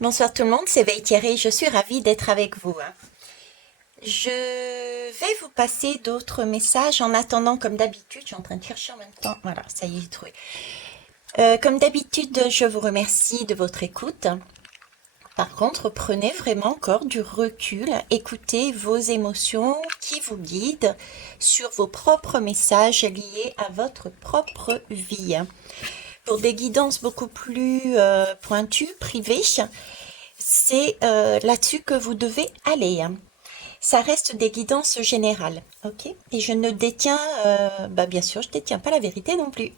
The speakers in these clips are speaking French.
Bonsoir tout le monde, c'est Veille Thierry, je suis ravie d'être avec vous, hein. Je vais vous passer d'autres messages en attendant, comme d'habitude, je suis en train de chercher en même temps, voilà, ça y est, j'ai trouvé. Comme d'habitude, je vous remercie de votre écoute. Par contre, prenez vraiment encore du recul, écoutez vos émotions qui vous guident sur vos propres messages liés à votre propre vie. Pour des guidances beaucoup plus pointues, privées, c'est là-dessus que vous devez aller. Ça reste des guidances générales, ok? Et je ne détiens, bien sûr, je détiens pas la vérité non plus.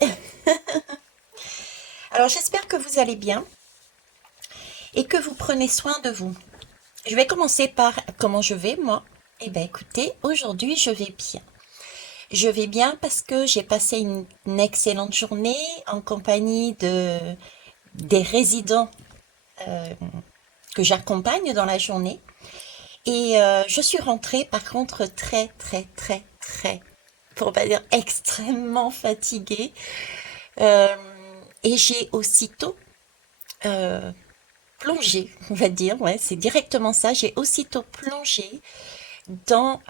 Alors j'espère que vous allez bien et que vous prenez soin de vous. Je vais commencer par comment je vais, moi. Eh bien, écoutez, aujourd'hui, je vais bien. Je vais bien parce que j'ai passé une excellente journée en compagnie des résidents euh, que j'accompagne dans la journée. Et je suis rentrée, par contre, très, très, très, très, pour pas dire extrêmement fatiguée. Euh, et j'ai aussitôt euh, plongé, on va dire, ouais, c'est directement ça, j'ai aussitôt plongé dans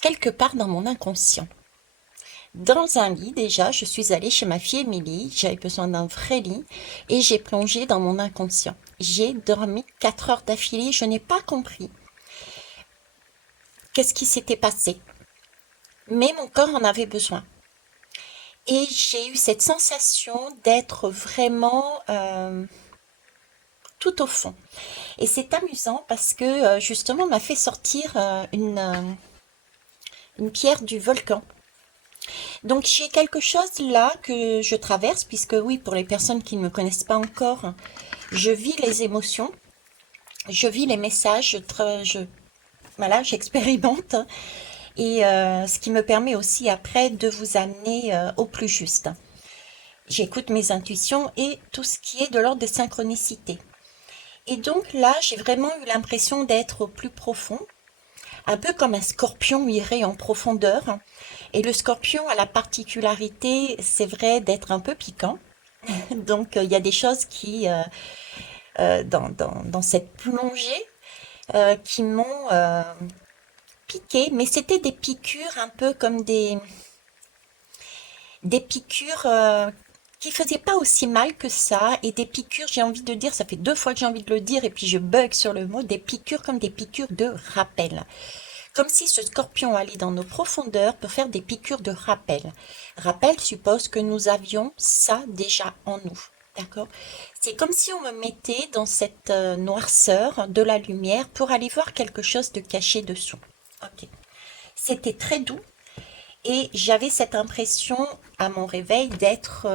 quelque part dans mon inconscient. Dans un lit déjà, je suis allée chez ma fille Émilie, j'avais besoin d'un vrai lit et j'ai plongé dans mon inconscient. J'ai dormi 4 heures d'affilée, je n'ai pas compris qu'est-ce qui s'était passé, mais mon corps en avait besoin. Et j'ai eu cette sensation d'être vraiment tout au fond. Et c'est amusant parce que justement on m'a fait sortir une pierre du volcan. Donc j'ai quelque chose là que je traverse, puisque oui, pour les personnes qui ne me connaissent pas encore, je vis les émotions, je vis les messages, voilà, j'expérimente, et ce qui me permet aussi après de vous amener au plus juste. J'écoute mes intuitions et tout ce qui est de l'ordre des synchronicités. Et donc là, j'ai vraiment eu l'impression d'être au plus profond, un peu comme un scorpion irait en profondeur. Et le scorpion a la particularité, c'est vrai, d'être un peu piquant. Donc il y a des choses qui, dans cette plongée, qui m'ont piqué, mais c'était des piqûres un peu comme des piqûres qui faisaient pas aussi mal que ça, et des piqûres, j'ai envie de dire, ça fait 2 fois que j'ai envie de le dire, et puis je bug sur le mot, des piqûres comme des piqûres de rappel. Comme si ce scorpion allait dans nos profondeurs pour faire des piqûres de rappel. Rappel suppose que nous avions ça déjà en nous. D'accord? C'est comme si on me mettait dans cette noirceur de la lumière pour aller voir quelque chose de caché dessous. Ok. C'était très doux et j'avais cette impression à mon réveil d'être,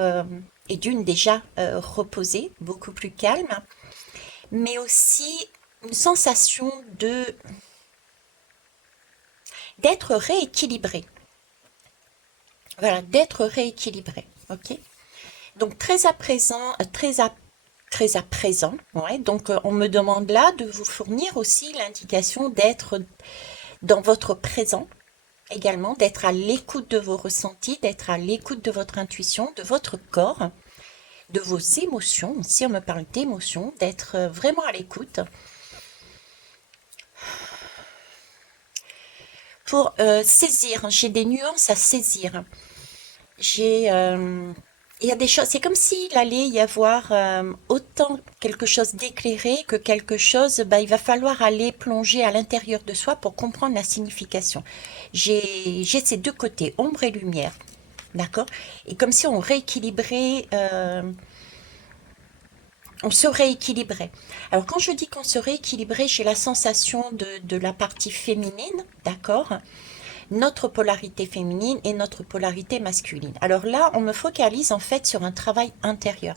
et d'une déjà reposée, beaucoup plus calme, mais aussi une sensation d'être rééquilibré. Voilà, d'être rééquilibré. Ok. Donc très à présent, très à présent. Ouais. Donc on me demande là de vous fournir aussi l'indication d'être dans votre présent également, d'être à l'écoute de vos ressentis, d'être à l'écoute de votre intuition, de votre corps, de vos émotions. Si on me parle d'émotions, d'être vraiment à l'écoute pour saisir. J'ai des nuances à saisir. J'ai il y a des choses, c'est comme s'il allait y avoir autant quelque chose d'éclairé que quelque chose, il va falloir aller plonger à l'intérieur de soi pour comprendre la signification. J'ai ces deux côtés, ombre et lumière, d'accord? Et comme si on rééquilibrait, on se rééquilibrait. Alors quand je dis qu'on se rééquilibrait, j'ai la sensation de la partie féminine, d'accord? Notre polarité féminine et notre polarité masculine. Alors là, on me focalise en fait sur un travail intérieur.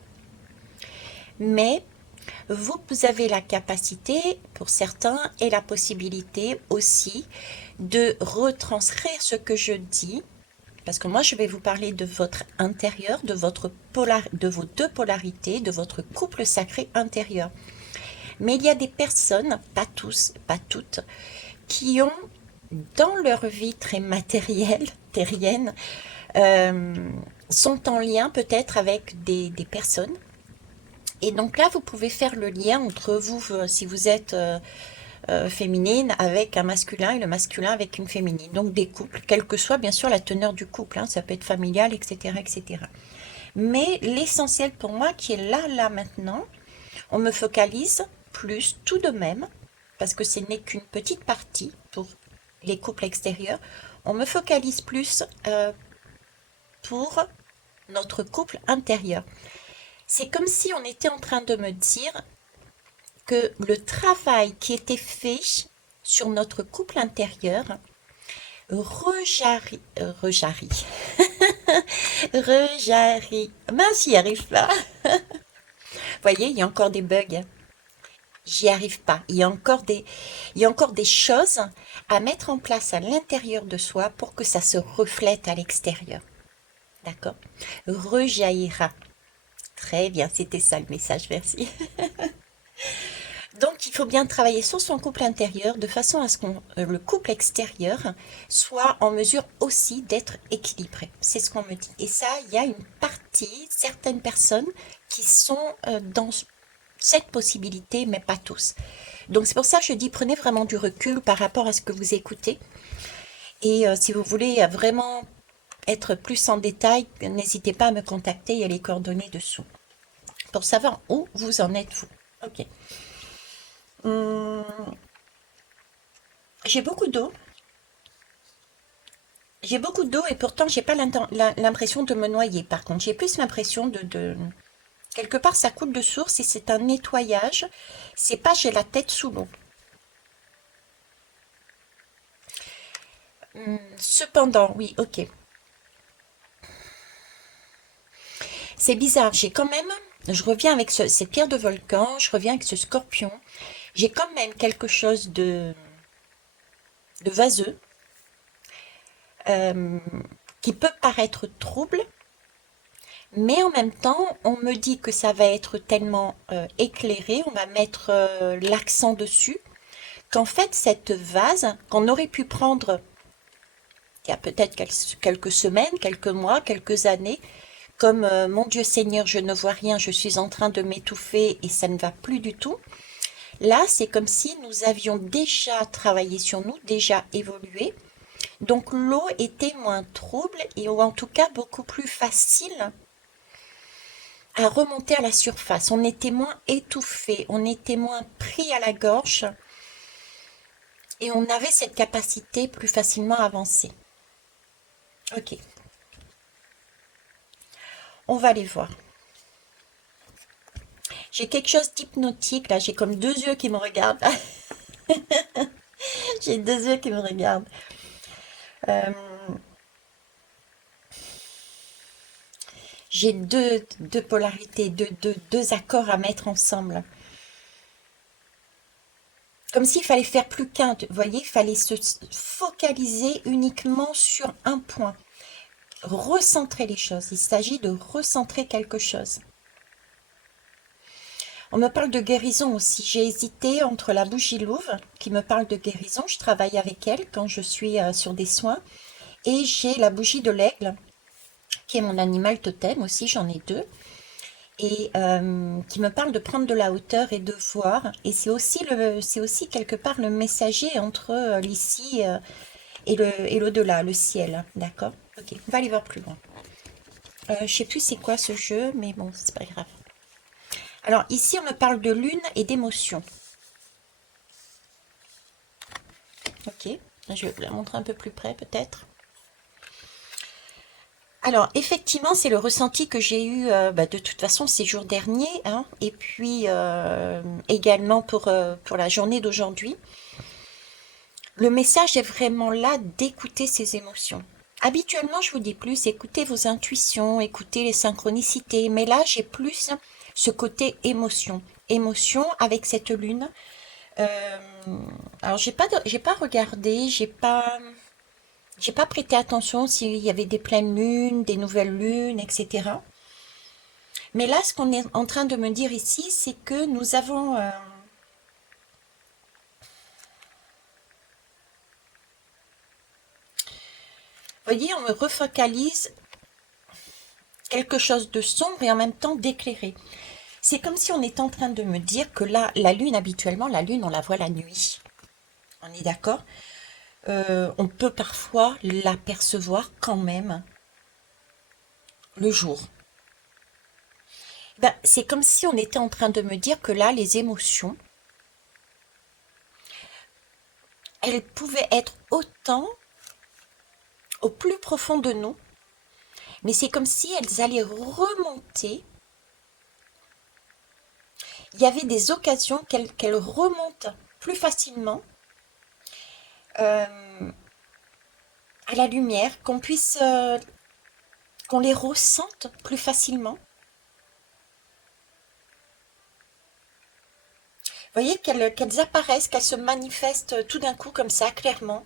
Mais vous avez la capacité, pour certains, et la possibilité aussi de retranscrire ce que je dis, parce que moi je vais vous parler de votre intérieur, de vos deux polarités, de votre couple sacré intérieur. Mais il y a des personnes, pas tous, pas toutes, qui ont dans leur vie très matérielle, terrienne, euh, sont en lien peut-être avec des personnes Et donc là, vous pouvez faire le lien entre vous, si vous êtes féminine avec un masculin et le masculin avec une féminine. Donc des couples, quelle que soit bien sûr la teneur du couple, hein, ça peut être familial, etc., etc. Mais l'essentiel pour moi qui est là maintenant, on me focalise plus tout de même, parce que ce n'est qu'une petite partie pour les couples extérieurs, on me focalise plus pour notre couple intérieur. C'est comme si on était en train de me dire que le travail qui était fait sur notre couple intérieur rejaillit. Mince, j'y arrive pas. Vous voyez, il y a encore des bugs. J'y arrive pas. Il y a encore des choses à mettre en place à l'intérieur de soi pour que ça se reflète à l'extérieur. D'accord? Rejaillira. Très bien, c'était ça le message, merci. Donc, il faut bien travailler sur son couple intérieur de façon à ce que le couple extérieur soit en mesure aussi d'être équilibré. C'est ce qu'on me dit. Et ça, il y a une partie, certaines personnes qui sont dans cette possibilité, mais pas tous. Donc, c'est pour ça que je dis prenez vraiment du recul par rapport à ce que vous écoutez. Et si vous voulez vraiment être plus en détail, n'hésitez pas à me contacter, il y a les coordonnées dessous. Pour savoir où vous en êtes vous. Ok. Hum, j'ai beaucoup d'eau. J'ai beaucoup d'eau et pourtant j'ai pas l'impression de me noyer. Par contre, j'ai plus l'impression quelque part ça coule de source et c'est un nettoyage. C'est pas j'ai la tête sous l'eau. Cependant, oui, ok. C'est bizarre. Je reviens avec cette pierre de volcan. Je reviens avec ce scorpion. J'ai quand même quelque chose de vaseux euh, qui peut paraître trouble. Mais en même temps, on me dit que ça va être tellement éclairé, on va mettre l'accent dessus, qu'en fait, cette vase, qu'on aurait pu prendre il y a peut-être quelques semaines, quelques mois, quelques années, comme mon Dieu Seigneur, je ne vois rien, je suis en train de m'étouffer et ça ne va plus du tout. Là, c'est comme si nous avions déjà travaillé sur nous, déjà évolué. Donc l'eau était moins trouble et ou en tout cas beaucoup plus facile à remonter à la surface. On était moins étouffé, on était moins pris à la gorge et on avait cette capacité plus facilement à avancer. Ok, on va aller voir. J'ai quelque chose d'hypnotique là, j'ai comme deux yeux qui me regardent. J'ai deux yeux qui me regardent. Euh, j'ai deux polarités, deux accords à mettre ensemble. Comme s'il fallait faire plus qu'un, vous voyez, il fallait se focaliser uniquement sur un point. Recentrer les choses. Il s'agit de recentrer quelque chose. On me parle de guérison aussi. J'ai hésité entre la bougie louve, qui me parle de guérison. Je travaille avec elle quand je suis sur des soins. Et j'ai la bougie de l'aigle, qui est mon animal totem aussi. J'en ai deux. Et qui me parle de prendre de la hauteur et de voir. Et c'est aussi quelque part le messager entre l'ici et l'au-delà, le ciel. D'accord? Ok, on va aller voir plus loin. Je sais plus c'est quoi ce jeu, mais bon, c'est pas grave. Alors ici, on me parle de lune et d'émotion. Ok, je vais vous la montrer un peu plus près peut-être. Alors effectivement, c'est le ressenti que j'ai eu de toute façon ces jours derniers, hein, et puis également pour la journée d'aujourd'hui. Le message est vraiment là d'écouter ses émotions. Habituellement, je vous dis plus, écoutez vos intuitions, écoutez les synchronicités, mais là, j'ai plus ce côté émotion. Émotion avec cette lune. Euh, alors, j'ai pas regardé, j'ai pas prêté attention s'il y avait des pleines lunes, des nouvelles lunes, etc. Mais là, ce qu'on est en train de me dire ici, c'est que nous avons, vous voyez, on me refocalise quelque chose de sombre et en même temps d'éclairé. C'est comme si on était en train de me dire que là, la lune, habituellement, la lune, on la voit la nuit. On est d'accord? On peut parfois l'apercevoir quand même le jour. Ben, c'est comme si on était en train de me dire que là, les émotions, elles pouvaient être autant au plus profond de nous, mais c'est comme si elles allaient remonter. Il y avait des occasions qu'elles remontent plus facilement euh, à la lumière, qu'on les ressente plus facilement. Vous voyez qu'elles apparaissent, qu'elles se manifestent tout d'un coup comme ça, clairement,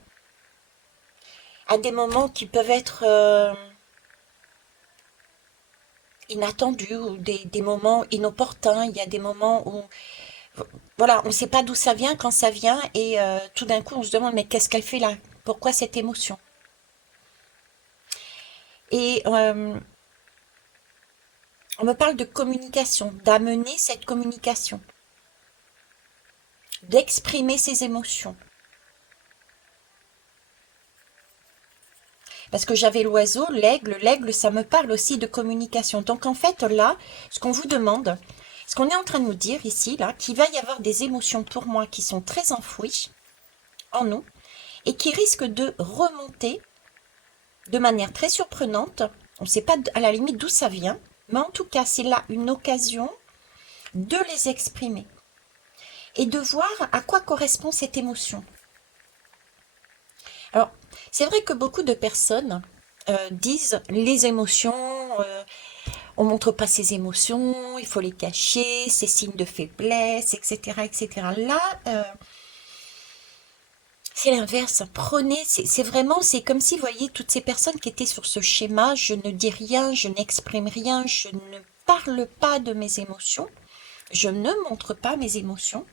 à des moments qui peuvent être inattendus ou des moments inopportuns. Il y a des moments où, voilà, on ne sait pas d'où ça vient, quand ça vient, et tout d'un coup, on se demande, mais qu'est-ce qu'elle fait là? Pourquoi cette émotion? Et on me parle de communication, d'amener cette communication, d'exprimer ses émotions. Parce que j'avais l'oiseau, l'aigle, ça me parle aussi de communication. Donc en fait, là, ce qu'on vous demande, ce qu'on est en train de nous dire ici, là, qu'il va y avoir des émotions pour moi qui sont très enfouies en nous et qui risquent de remonter de manière très surprenante. On ne sait pas à la limite d'où ça vient, mais en tout cas, c'est là une occasion de les exprimer et de voir à quoi correspond cette émotion. Alors, c'est vrai que beaucoup de personnes disent les émotions, on montre pas ses émotions, il faut les cacher, c'est signe de faiblesse, etc., etc. Là, c'est l'inverse. Prenez, c'est vraiment, c'est comme si, vous voyez, toutes ces personnes qui étaient sur ce schéma, je ne dis rien, je n'exprime rien, je ne parle pas de mes émotions, je ne montre pas mes émotions.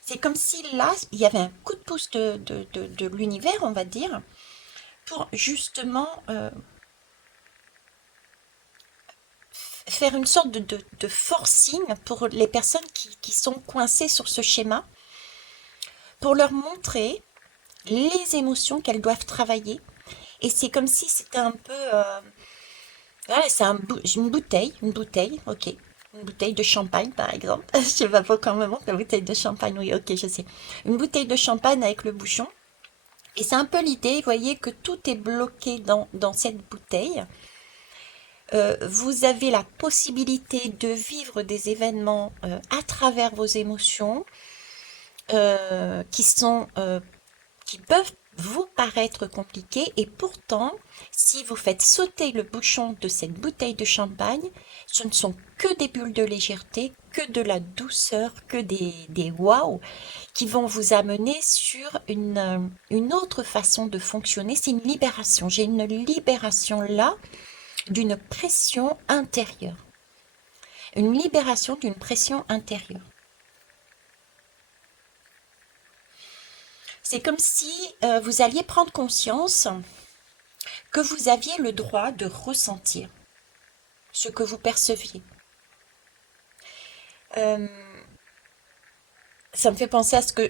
C'est comme si là, il y avait un coup de pouce de l'univers, on va dire, pour justement faire une sorte de forcing pour les personnes qui sont coincées sur ce schéma, pour leur montrer les émotions qu'elles doivent travailler. Et c'est comme si c'était un peu... voilà, c'est une bouteille, ok. Une bouteille de champagne, par exemple. Je sais pas pourquoi on me montre la bouteille de champagne, oui, ok, je sais. Une bouteille de champagne avec le bouchon. Et c'est un peu l'idée, vous voyez, que tout est bloqué dans cette bouteille. Vous avez la possibilité de vivre des événements à travers vos émotions qui peuvent vous paraître compliqués et pourtant, si vous faites sauter le bouchon de cette bouteille de champagne, ce ne sont que des bulles de légèreté, que de la douceur, que des waouh qui vont vous amener sur une autre façon de fonctionner. C'est une libération. J'ai une libération là d'une pression intérieure. Une libération d'une pression intérieure. C'est comme si vous alliez prendre conscience que vous aviez le droit de ressentir ce que vous perceviez. Euh, Ça me fait penser à ce que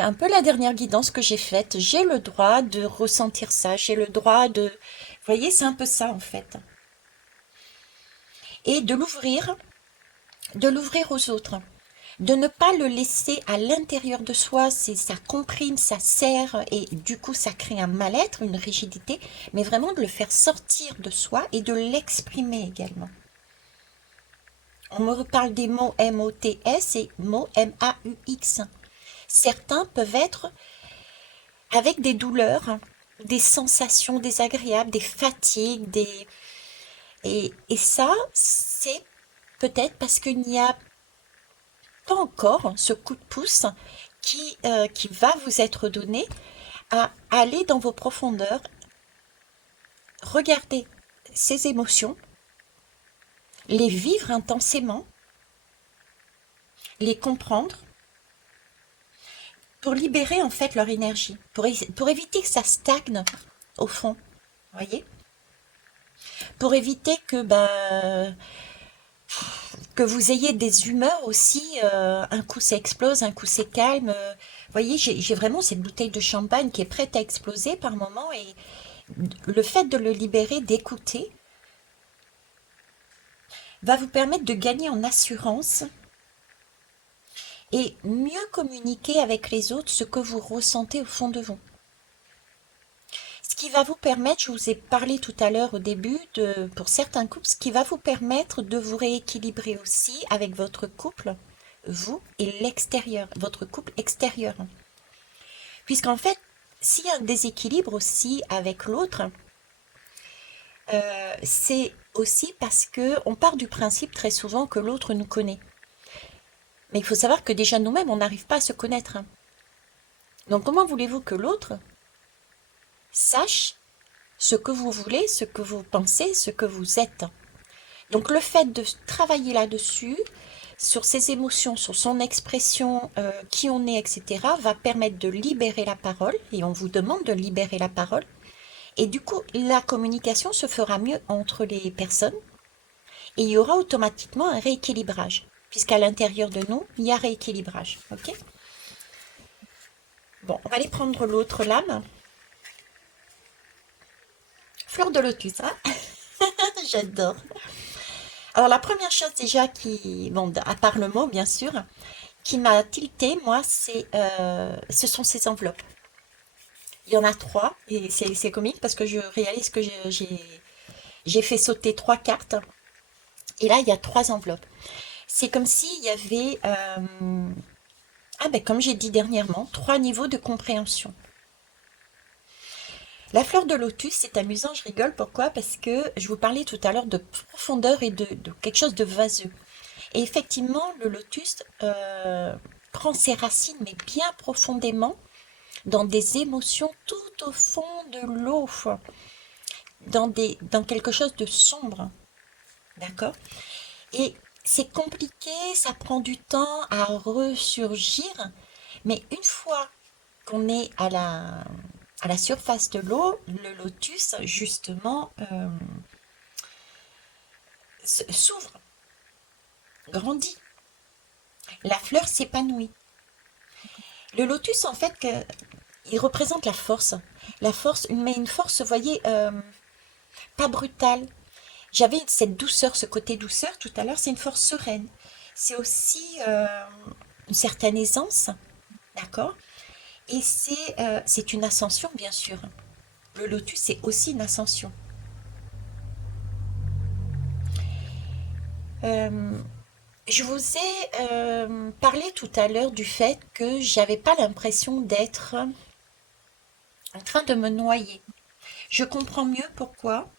un peu la dernière guidance que j'ai faite. J'ai le droit de ressentir ça. J'ai le droit de, vous voyez, c'est un peu ça en fait. Et de l'ouvrir aux autres. De ne pas le laisser à l'intérieur de soi, ça comprime, ça serre et du coup ça crée un mal-être, une rigidité, mais vraiment de le faire sortir de soi et de l'exprimer également. On me reparle des mots M-O-T-S et mots M-A-U-X. Certains peuvent être avec des douleurs, des sensations désagréables, des fatigues, et ça, c'est peut-être parce qu'il n'y a pas encore ce coup de pouce qui va vous être donné à aller dans vos profondeurs, regarder ces émotions, les vivre intensément, les comprendre, pour libérer en fait leur énergie, pour éviter que ça stagne au fond, voyez, pour éviter que Que vous ayez des humeurs aussi, un coup ça explose, un coup c'est calme. Vous voyez, j'ai vraiment cette bouteille de champagne qui est prête à exploser par moment et le fait de le libérer, d'écouter, va vous permettre de gagner en assurance et mieux communiquer avec les autres ce que vous ressentez au fond de vous. Ce qui va vous permettre, je vous ai parlé tout à l'heure au début, pour certains couples, ce qui va vous permettre de vous rééquilibrer aussi avec votre couple, vous et l'extérieur, votre couple extérieur. Puisqu'en fait, s'il y a un déséquilibre aussi avec l'autre, c'est aussi parce que on part du principe très souvent que l'autre nous connaît. Mais il faut savoir que déjà nous-mêmes, on n'arrive pas à se connaître. Donc comment voulez-vous que l'autre sache ce que vous voulez, ce que vous pensez, ce que vous êtes? Donc le fait de travailler là-dessus, sur ses émotions, sur son expression, qui on est, etc., va permettre de libérer la parole, et on vous demande de libérer la parole, et du coup, la communication se fera mieux entre les personnes, et il y aura automatiquement un rééquilibrage, puisqu'à l'intérieur de nous, il y a rééquilibrage. Ok? Bon, on va aller prendre l'autre lame. Fleur de lotus, hein? J'adore. Alors la première chose déjà qui, bon, à part le mot bien sûr, qui m'a tilté, moi, ce sont ces enveloppes. Il y en a trois, et c'est comique parce que je réalise que j'ai fait sauter trois cartes, et là, il y a trois enveloppes. C'est comme s'il y avait, ah ben comme j'ai dit dernièrement, trois niveaux de compréhension. La fleur de lotus, c'est amusant, je rigole, pourquoi? Parce que je vous parlais tout à l'heure de profondeur et de quelque chose de vaseux. Et effectivement, le lotus prend ses racines, mais bien profondément, dans des émotions tout au fond de l'eau, dans quelque chose de sombre, d'accord? Et c'est compliqué, ça prend du temps à ressurgir, mais une fois qu'on est à la surface de l'eau, le lotus, justement, s'ouvre, grandit. La fleur s'épanouit. Le lotus, en fait, il représente la force. La force, mais une force, vous voyez, pas brutale. J'avais cette douceur, ce côté douceur tout à l'heure, c'est une force sereine. C'est aussi une certaine aisance, d'accord? Et c'est une ascension, bien sûr. Le lotus, c'est aussi une ascension. Euh, je vous ai parlé tout à l'heure du fait que j'avais pas l'impression d'être en train de me noyer. Je comprends mieux pourquoi.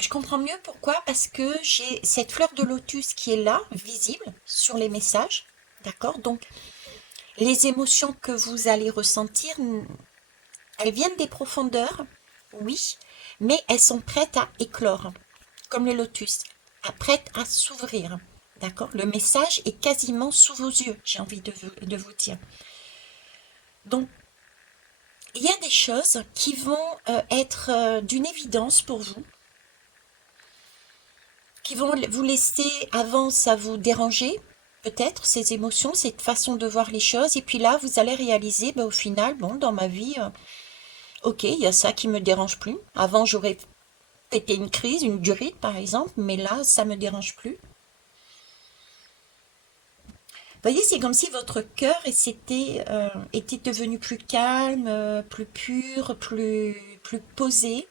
Je comprends mieux pourquoi, parce que j'ai cette fleur de lotus qui est là, visible sur les messages. D'accord? Donc, les émotions que vous allez ressentir, elles viennent des profondeurs, oui, mais elles sont prêtes à éclore, comme le lotus, prêtes à s'ouvrir. D'accord? Le message est quasiment sous vos yeux, j'ai envie de vous dire. Donc, il y a des choses qui vont être d'une évidence pour vous, qui vont vous laisser avant ça vous déranger, peut-être, ces émotions, cette façon de voir les choses, et puis là, vous allez réaliser, ben, au final, bon, dans ma vie, ok, il y a ça qui me dérange plus. Avant, j'aurais pété une crise, une durite, par exemple, mais là, ça me dérange plus. Vous voyez, c'est comme si votre cœur était devenu plus calme, plus pur, plus posé.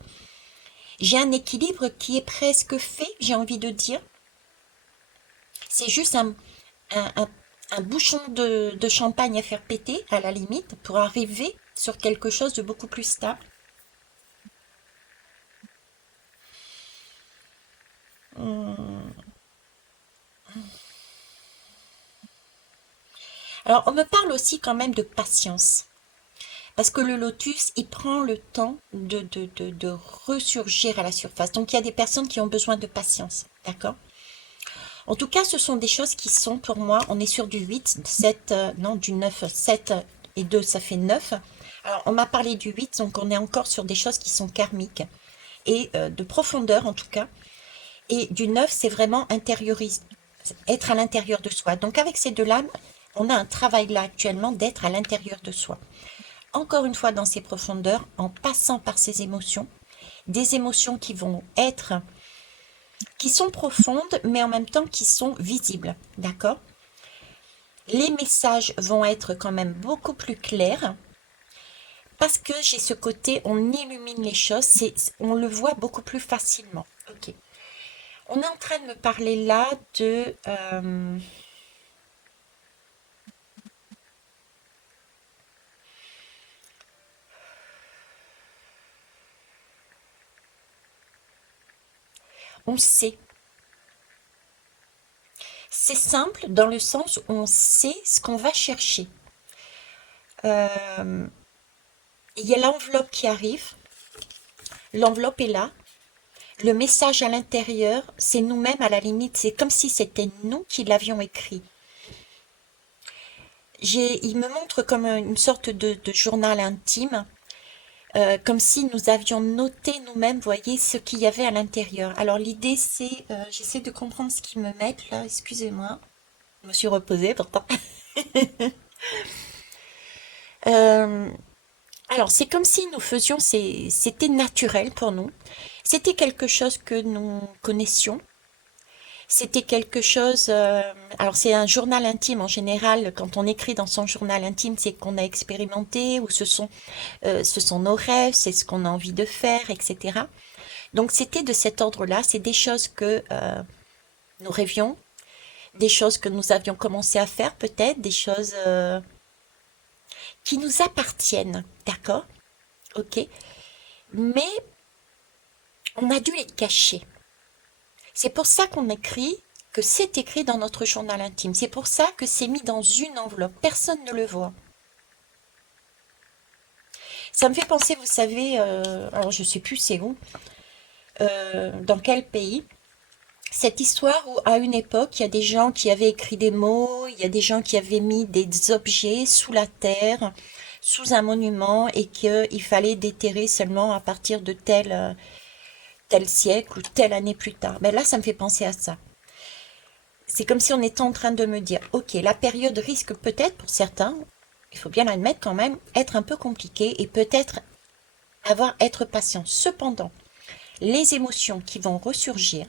J'ai un équilibre qui est presque fait, j'ai envie de dire. C'est juste un, un- un bouchon de champagne à faire péter, à la limite, pour arriver sur quelque chose de beaucoup plus stable. Hum. Alors, on me parle aussi quand même de patience. Parce que le lotus, il prend le temps de ressurgir à la surface. Donc, il y a des personnes qui ont besoin de patience. D'accord? En tout cas, ce sont des choses qui sont pour moi, on est sur du 8, 7, non, du 9, 7 et 2, ça fait 9. Alors, on m'a parlé du 8, donc on est encore sur des choses qui sont karmiques et de profondeur en tout cas. Et du 9, c'est vraiment intérioriser, être à l'intérieur de soi. Donc avec ces deux-là, on a un travail là actuellement d'être à l'intérieur de soi. Encore une fois dans ces profondeurs, en passant par ces émotions, des émotions qui vont être, qui sont profondes, mais en même temps qui sont visibles, d'accord? Les messages vont être quand même beaucoup plus clairs, parce que j'ai ce côté, on illumine les choses, on le voit beaucoup plus facilement. Ok. On est en train de me parler là de... on sait. C'est simple dans le sens où on sait ce qu'on va chercher. Euh, il y a l'enveloppe qui arrive. L'enveloppe est là. Le message à l'intérieur, c'est nous-mêmes à la limite. C'est comme si c'était nous qui l'avions écrit. Il me montre comme une sorte de journal intime, comme si nous avions noté nous-mêmes, voyez, ce qu'il y avait à l'intérieur. Alors l'idée, c'est, j'essaie de comprendre ce qu'ils me mettent là, excusez-moi. Je me suis reposée pourtant. Euh, alors c'est comme si nous faisions, c'était naturel pour nous. C'était quelque chose que nous connaissions. C'était quelque chose, alors c'est un journal intime en général, quand on écrit dans son journal intime, c'est qu'on a expérimenté, ou ce sont nos rêves, c'est ce qu'on a envie de faire, etc. Donc c'était de cet ordre-là, c'est des choses que nous rêvions, des choses que nous avions commencé à faire peut-être, des choses qui nous appartiennent, d'accord? Ok? Mais on a dû les cacher. C'est pour ça qu'on écrit, que c'est écrit dans notre journal intime. C'est pour ça que c'est mis dans une enveloppe. Personne ne le voit. Ça me fait penser, vous savez, alors je sais plus c'est où, dans quel pays, cette histoire où à une époque, il y a des gens qui avaient écrit des mots, il y a des gens qui avaient mis des objets sous la terre, sous un monument, et qu'il fallait déterrer seulement à partir de tel siècle ou telle année plus tard. Ben là, ça me fait penser à ça. C'est comme si on était en train de me dire, ok, la période risque peut-être pour certains, il faut bien l'admettre quand même, être un peu compliquée et peut-être être patient. Cependant, les émotions qui vont ressurgir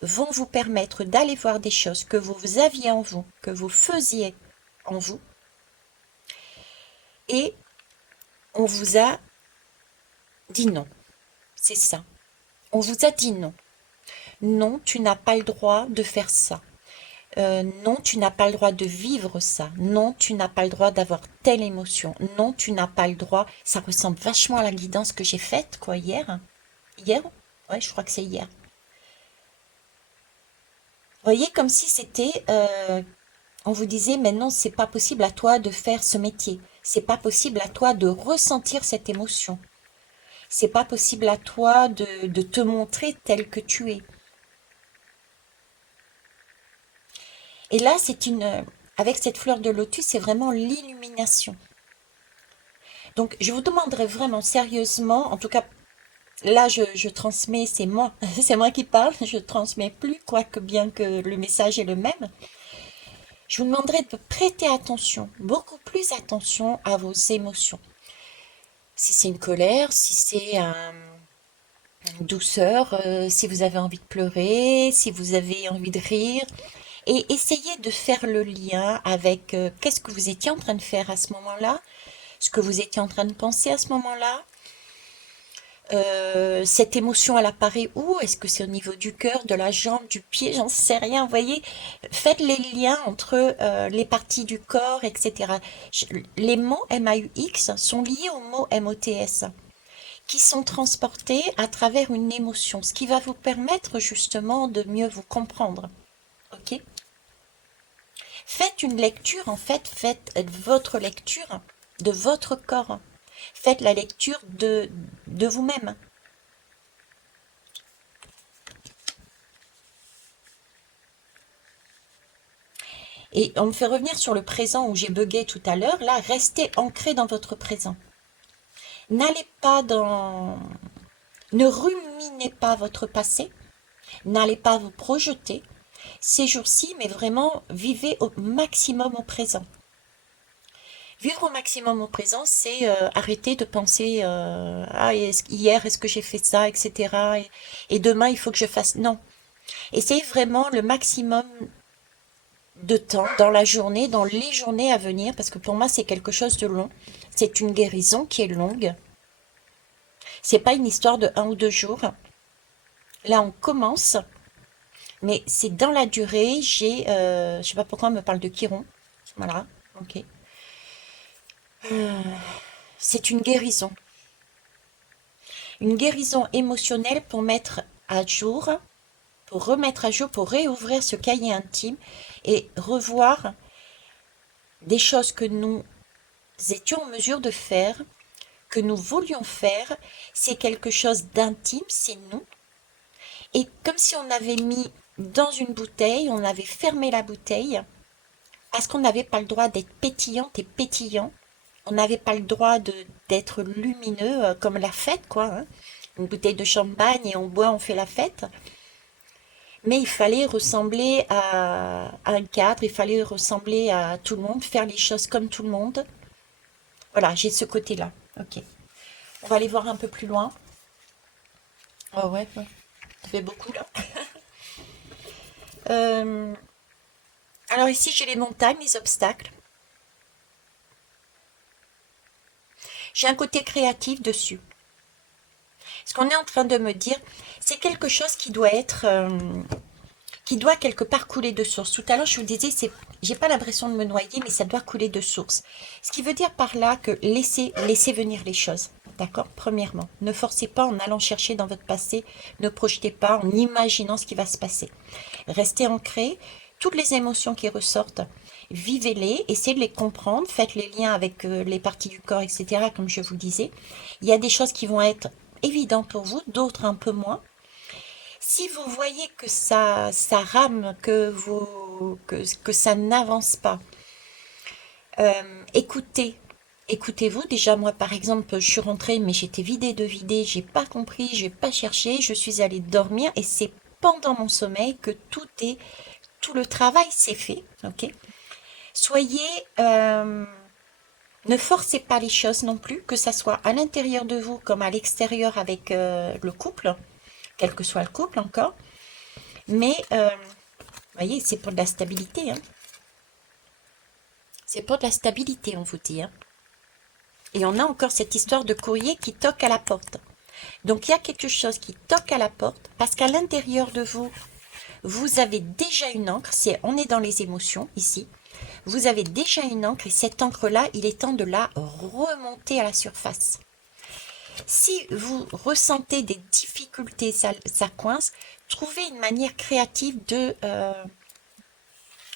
vont vous permettre d'aller voir des choses que vous aviez en vous, que vous faisiez en vous, et on vous a dit non. C'est ça. On vous a dit non. Non, tu n'as pas le droit de faire ça. Non, tu n'as pas le droit de vivre ça. Non, tu n'as pas le droit d'avoir telle émotion. Non, tu n'as pas le droit. Ça ressemble vachement à la guidance que j'ai faite, quoi, hier. Hier? Ouais, je crois que c'est hier. Vous voyez, comme si c'était, on vous disait, mais non, c'est pas possible à toi de faire ce métier. C'est pas possible à toi de ressentir cette émotion. C'est pas possible à toi de te montrer tel que tu es. Et là, avec cette fleur de lotus, c'est vraiment l'illumination. Donc, je vous demanderai vraiment sérieusement, en tout cas, là, je transmets, c'est moi, c'est moi qui parle, je transmets plus, quoique bien que le message est le même. Je vous demanderai de prêter attention, beaucoup plus attention à vos émotions. Si c'est une colère, si c'est une douceur, si vous avez envie de pleurer, si vous avez envie de rire, et essayez de faire le lien avec qu'est-ce que vous étiez en train de faire à ce moment-là, ce que vous étiez en train de penser à ce moment-là. Cette émotion, elle apparaît où? Est-ce que c'est au niveau du cœur, de la jambe, du pied? J'en sais rien. Vous voyez, faites les liens entre les parties du corps, etc. Les mots MAUX sont liés aux mots MOTS, qui sont transportés à travers une émotion, ce qui va vous permettre justement de mieux vous comprendre. Ok? Faites une lecture, en fait, faites votre lecture de votre corps. Faites la lecture de vous-même. Et on me fait revenir sur le présent où j'ai bugué tout à l'heure. Là, restez ancré dans votre présent. N'allez pas dans... Ne ruminez pas votre passé. N'allez pas vous projeter ces jours-ci, mais vraiment vivez au maximum au présent. Vivre au maximum au présent, c'est arrêter de penser ah, hier, est-ce que j'ai fait ça, etc. Et demain, il faut que je fasse. Non. Essayez vraiment le maximum de temps dans la journée, dans les journées à venir, parce que pour moi, c'est quelque chose de long. C'est une guérison qui est longue. C'est pas une histoire de 1 ou 2 jours. Là, on commence, mais c'est dans la durée. Je sais pas pourquoi on me parle de Chiron. Voilà, ok. C'est une guérison émotionnelle pour mettre à jour, pour remettre à jour, pour réouvrir ce cahier intime et revoir des choses que nous étions en mesure de faire, que nous voulions faire. C'est quelque chose d'intime, c'est nous. Et comme si on avait mis dans une bouteille, on avait fermé la bouteille, parce qu'on n'avait pas le droit d'être pétillante et pétillant. On n'avait pas le droit d'être lumineux comme la fête, quoi, hein. Une bouteille de champagne et on boit, on fait la fête. Mais il fallait ressembler à un cadre, il fallait ressembler à tout le monde, faire les choses comme tout le monde. Voilà, j'ai ce côté-là. Ok. On va aller voir un peu plus loin. Oh ouais, ouais. Ça fait beaucoup là. Euh, alors ici, j'ai les montagnes, les obstacles. J'ai un côté créatif dessus. Ce qu'on est en train de me dire, c'est quelque chose qui doit quelque part couler de source. Tout à l'heure, je vous disais, j'ai pas l'impression de me noyer, mais ça doit couler de source. Ce qui veut dire par là que laissez venir les choses. D'accord? Premièrement, ne forcez pas en allant chercher dans votre passé, ne projetez pas en imaginant ce qui va se passer. Restez ancré, toutes les émotions qui ressortent, vivez-les, essayez de les comprendre, faites les liens avec les parties du corps, etc., comme je vous disais. Il y a des choses qui vont être évidentes pour vous, d'autres un peu moins. Si vous voyez que ça rame, que ça n'avance pas, écoutez, écoutez-vous. Déjà, moi, par exemple, je suis rentrée, mais j'étais vidée de vider, j'ai pas compris, j'ai pas cherché, je suis allée dormir et c'est pendant mon sommeil que tout le travail s'est fait, ok? Soyez, ne forcez pas les choses non plus, que ça soit à l'intérieur de vous comme à l'extérieur avec le couple, quel que soit le couple encore. Mais, vous voyez, c'est pour de la stabilité, hein. C'est pour de la stabilité, on vous dit, hein. Et on a encore cette histoire de courrier qui toque à la porte. Donc, il y a quelque chose qui toque à la porte parce qu'à l'intérieur de vous, vous avez déjà une encre. On est dans les émotions ici. Vous avez déjà une encre et cette encre-là, il est temps de la remonter à la surface. Si vous ressentez des difficultés, ça coince, trouvez une manière créative de...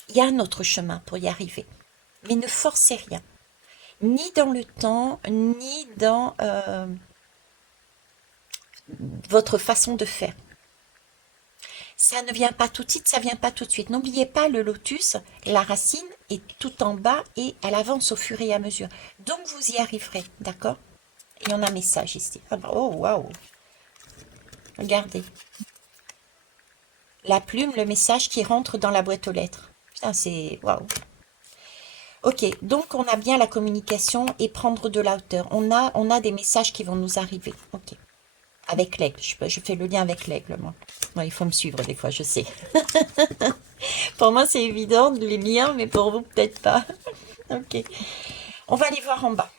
Il y a un autre chemin pour y arriver. Mais ne forcez rien. Ni dans le temps, ni dans votre façon de faire. Ça ne vient pas tout de suite, ça vient pas tout de suite. N'oubliez pas, le lotus, la racine est tout en bas et elle avance au fur et à mesure. Donc vous y arriverez, d'accord? Et on a un message ici. Ah bah, oh, waouh! Regardez. La plume, le message qui rentre dans la boîte aux lettres. Putain, c'est... Waouh! Ok, donc on a bien la communication et prendre de la hauteur. On a des messages qui vont nous arriver. Ok. Avec l'aigle. Je fais le lien avec l'aigle, moi. Ouais, il faut me suivre des fois, je sais. Pour moi, c'est évident, les liens, mais pour vous, peut-être pas. Ok. On va aller voir en bas.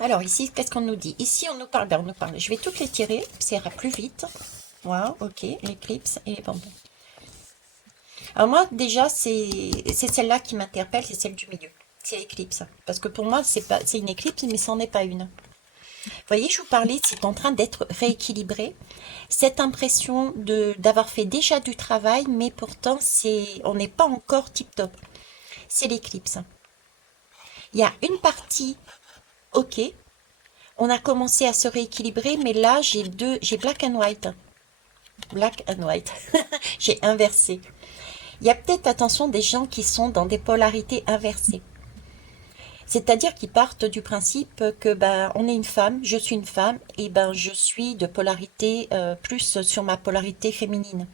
Alors, ici, qu'est-ce qu'on nous dit? Ici, on nous parle. Ben, on nous parle. Je vais toutes les tirer, ça ira plus vite. Wow, ok. L'éclipse et les bonbons. Alors, moi, déjà, c'est celle-là qui m'interpelle, c'est celle du milieu. C'est l'éclipse. Parce que pour moi, c'est une éclipse, mais c'en est pas une. Vous voyez, je vous parlais, c'est en train d'être rééquilibré. Cette impression d'avoir fait déjà du travail, mais pourtant, on n'est pas encore tip-top. C'est l'éclipse. Il y a une partie, ok, on a commencé à se rééquilibrer, mais là, j'ai black and white. Black and white. J'ai inversé. Il y a peut-être, attention, des gens qui sont dans des polarités inversées. C'est-à-dire qu'ils partent du principe que ben on est une femme, je suis une femme, et ben je suis de polarité plus sur ma polarité féminine.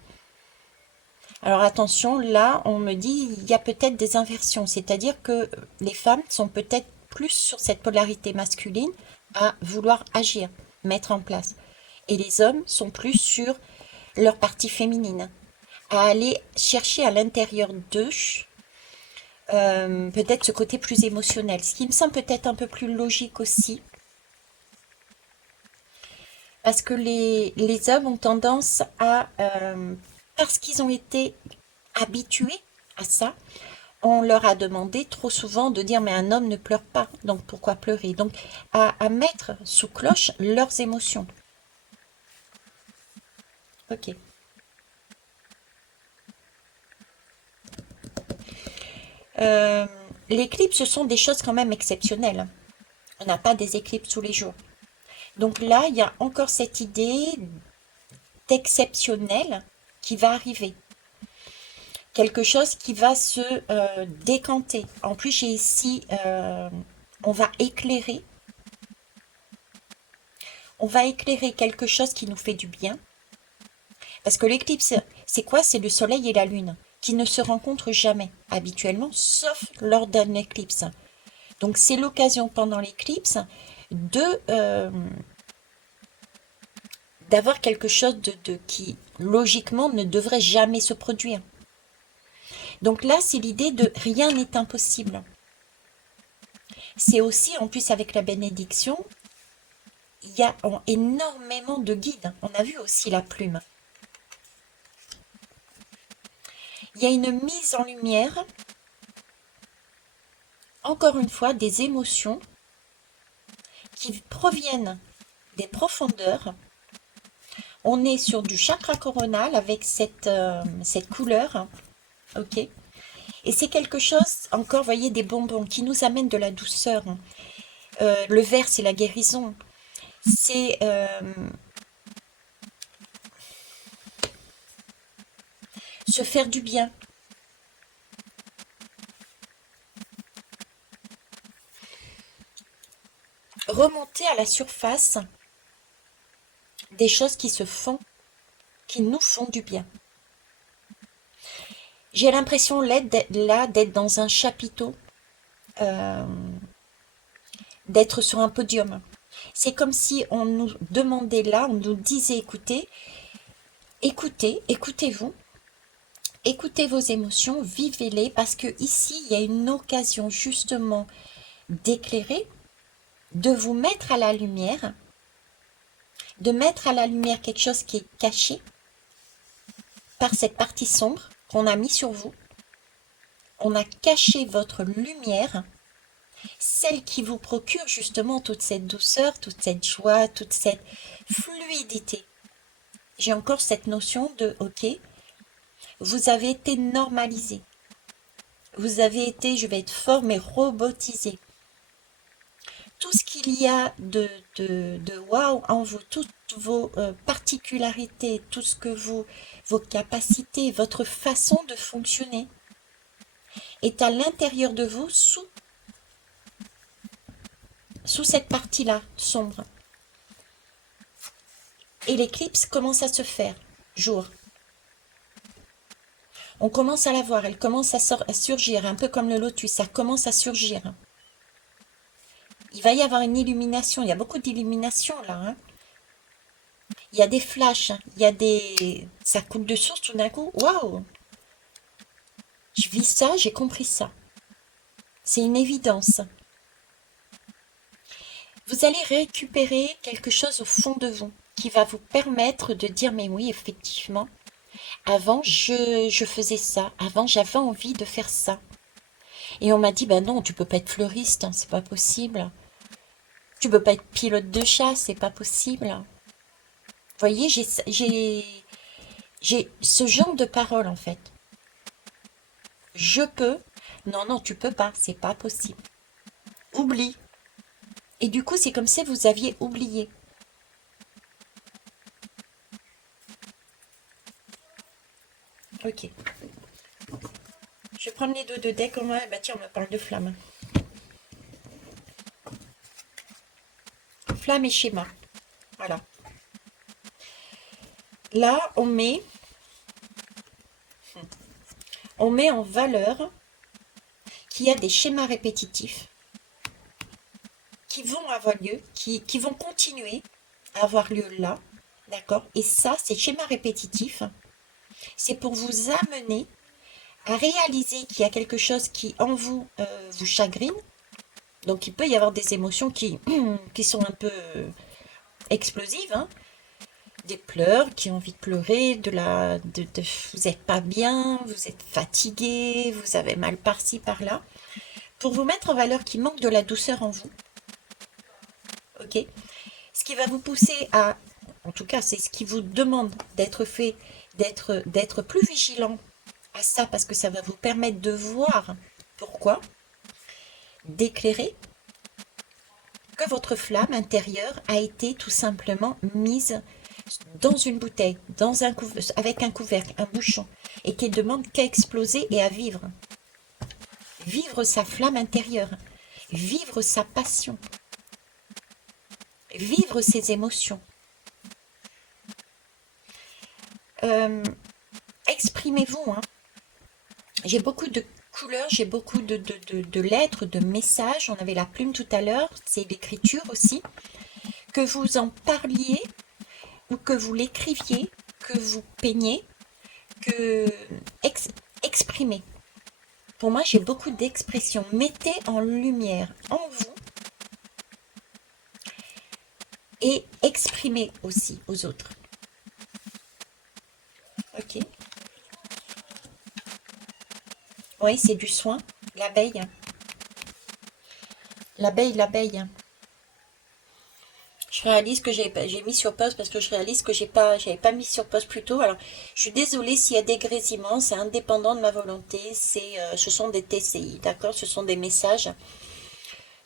Alors attention, là, on me dit il y a peut-être des inversions, c'est-à-dire que les femmes sont peut-être plus sur cette polarité masculine à vouloir agir, mettre en place. Et les hommes sont plus sur leur partie féminine, à aller chercher à l'intérieur d'eux peut-être ce côté plus émotionnel, ce qui me semble peut-être un peu plus logique aussi, parce que les hommes ont tendance à, parce qu'ils ont été habitués à ça, on leur a demandé trop souvent de dire mais un homme ne pleure pas, donc pourquoi pleurer? Donc à mettre sous cloche leurs émotions. Ok. Euh, L'éclipse, ce sont des choses quand même exceptionnelles. On n'a pas des éclipses tous les jours. Donc là, il y a encore cette idée d'exceptionnel qui va arriver. Quelque chose qui va se décanter. En plus, j'ai ici, on va éclairer. On va éclairer quelque chose qui nous fait du bien. Parce que l'éclipse, c'est quoi? C'est le soleil et la lune qui ne se rencontrent jamais habituellement, sauf lors d'un éclipse. Donc c'est l'occasion pendant l'éclipse de d'avoir quelque chose qui logiquement ne devrait jamais se produire. Donc là, c'est l'idée de rien n'est impossible. C'est aussi, en plus avec la bénédiction, il y a énormément de guides. On a vu aussi la plume. Il y a une mise en lumière, encore une fois, des émotions qui proviennent des profondeurs. On est sur du chakra coronal avec cette couleur, ok? Et c'est quelque chose, encore, vous voyez, des bonbons qui nous amènent de la douceur. Le vert, c'est la guérison. C'est se faire du bien. Remonter à la surface des choses qui se font, qui nous font du bien. J'ai l'impression là d'être dans un chapiteau, euh, d'être sur un podium. C'est comme si on nous demandait là, on nous disait écoutez, écoutez-vous, écoutez vos émotions, vivez-les, parce que ici il y a une occasion justement d'éclairer, de vous mettre à la lumière, de mettre à la lumière quelque chose qui est caché par cette partie sombre qu'on a mis sur vous. On a caché votre lumière, celle qui vous procure justement toute cette douceur, toute cette joie, toute cette fluidité. J'ai encore cette notion de, ok, vous avez été normalisé. Vous avez été, je vais être fort, mais robotisé. Tout ce qu'il y a de waouh en vous, toutes vos particularités, tout ce que vos capacités, votre façon de fonctionner est à l'intérieur de vous sous cette partie-là sombre. Et l'éclipse commence à se faire jour. On commence à la voir, elle commence à surgir, un peu comme le lotus, ça commence à surgir. Il va y avoir une illumination, il y a beaucoup d'illumination là. Hein. Il y a des flashs, il y a des... Ça coule de source tout d'un coup, waouh! Je vis ça, j'ai compris ça. C'est une évidence. Vous allez récupérer quelque chose au fond de vous qui va vous permettre de dire mais oui, effectivement, avant je faisais ça, avant j'avais envie de faire ça. Et on m'a dit ben non, tu peux pas être fleuriste, hein, c'est pas possible. Tu peux pas être pilote de chasse, c'est pas possible. Vous voyez, j'ai ce genre de parole en fait. Je peux. Non, non, tu peux pas, c'est pas possible. Oublie. Et du coup, c'est comme si vous aviez oublié. Ok. Je vais prendre les deux de deck. Bah tiens, on me parle de flamme. Flamme et schéma. Voilà. Là, on met on met en valeur qu'il y a des schémas répétitifs qui vont avoir lieu, qui vont continuer à avoir lieu là, d'accord? Et ça, ces schémas répétitifs, c'est pour vous amener à réaliser qu'il y a quelque chose qui en vous vous chagrine. Donc il peut y avoir des émotions qui sont un peu explosives, hein. Des pleurs, qui ont envie de pleurer, vous n'êtes pas bien, vous êtes fatigué, vous avez mal par-ci, par-là. Pour vous mettre en valeur qu'il manque de la douceur en vous, ok? Ce qui va vous pousser à, en tout cas c'est ce qui vous demande d'être fait, d'être plus vigilant à ça, parce que ça va vous permettre de voir pourquoi, d'éclairer que votre flamme intérieure a été tout simplement mise dans une bouteille, avec un couvercle, un bouchon, et qu'elle demande qu'à exploser et à vivre. Vivre sa flamme intérieure, vivre sa passion, vivre ses émotions. Exprimez-vous, hein. J'ai beaucoup de couleurs, j'ai beaucoup de lettres, de messages. On avait la plume tout à l'heure, c'est l'écriture aussi. Que vous en parliez, ou que vous l'écriviez, que vous peigniez, que exprimez. Pour moi, j'ai beaucoup d'expressions. Mettez en lumière en vous et exprimez aussi aux autres. Ok. Oui, c'est du soin. L'abeille. L'abeille. Je réalise que j'ai mis sur pause parce que je réalise que j'avais pas mis sur pause plus tôt. Alors, je suis désolée s'il y a des grésillements, c'est indépendant de ma volonté. Ce sont des TCI, d'accord? Ce sont des messages